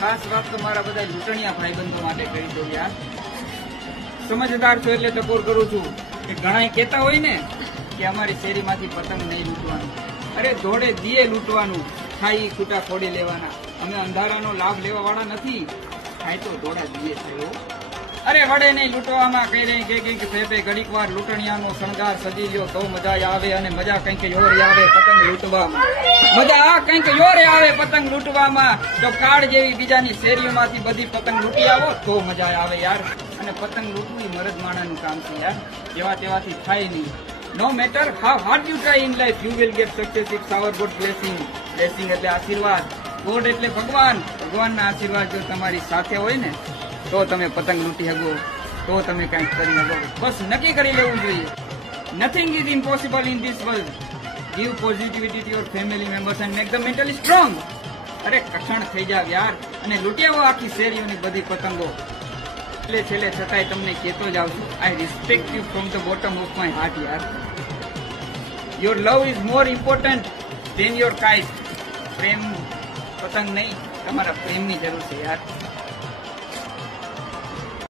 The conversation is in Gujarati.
ખાસ વાત તો મારા બધા લૂંટણીયા ભાઈબંધો માટે કરી દઉં યાર. સમજદાર છો એટલે ટકોર કરું છું કે ઘણા કહેતા હોય ને કે અમારી શેરીમાંથી પતંગ નહીં લૂંટવાનું. અરે ધોળે દીએ લૂંટવાનું, ખાઈ ખૂટા ફોડી લેવાના. અમે અંધારાનો લાભ લેવા વાળા નથી, ખાય તો ધોળા દીએ થયો. અરે વડે નહીં લૂંટવામાં કઈ રહી કે ફેફે ઘડીક વાર લૂંટણિયાનો શણગાર સજી લ્યો તો મજા આવે, અને મજા કંઈક યોરે આવે પતંગ લૂંટવામાં. મજા કંઈક યોરે આવે પતંગ લૂંટવામાં. જો કાળ જેવી બીજાની શેરીઓમાંથી બધી પતંગ લૂંટી આવો તો મજા આવે યાર. અને પતંગ લૂંટવું મરદ માણાનું કામ છે યાર, જેવા તેવાથી થાય નહીં. No matter how hard you try in life, you will get success if our God blessing. Blessing એટલે આશીર્વાદ, ગોડ એટલે ભગવાન. ભગવાનના આશીર્વાદ જો તમારી સાથે હોય ને તો તમે પતંગ લૂંટી શકો, તો તમે કંઈક કરી શકો. બસ નક્કી કરી લેવું જોઈએ. Nothing is impossible in this world. Give positivity to your family members and make them mentally strong. અરે કક્ષણ થઈ જાવ યાર, અને લૂંટી આવો આખી શેરીઓની બધી પતંગો. એટલે છેલ્લે છતાંય તમને કહેતો જ આવું છું, I respect you from the bottom of my heart યાર. Your love is more important than your kite. પ્રેમ પતંગ નહીં, તમારા પ્રેમની જરૂર છે યાર.